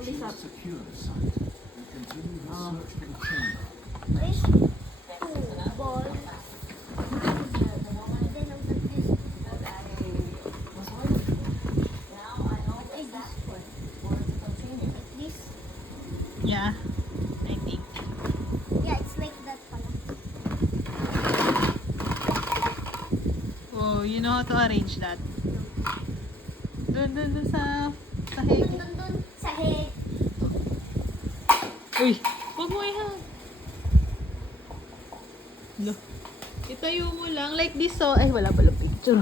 pulis up. secure the site and continue the search for the chamber. There's two balls. Then I've got this. Like this. Yeah, I think. Yeah, it's like that pala. Oh, you know how to arrange that? Dun sa sahig. Dun, sa head. Uy, huwag mo ihang. Lo. Itayo mo lang. Like this, oh. Ay, wala pala picture.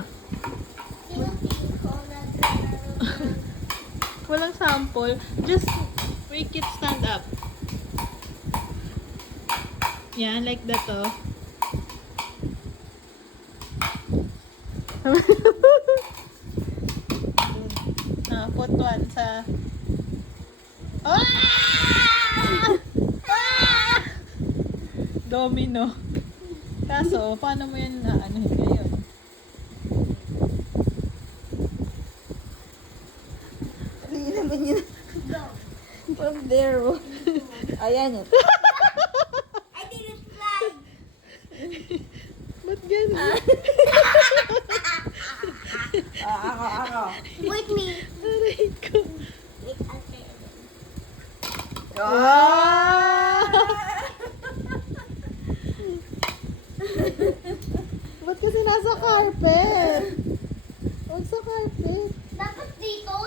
Walang sample. Just make it stand up. Yan, like that, oh. Put one sa... Ah! Ah! Domino. Kaso, paano mo yan na ano ngayon? Hindi naman yun. From there, oh. Ayan, oh. I didn't fly. Ba't ganun? Ako. Wait me. Aray ko. Wait, I'll try again. Ah! Ba't kasi nasa carpet? Huwag sa carpet. Dapat dito.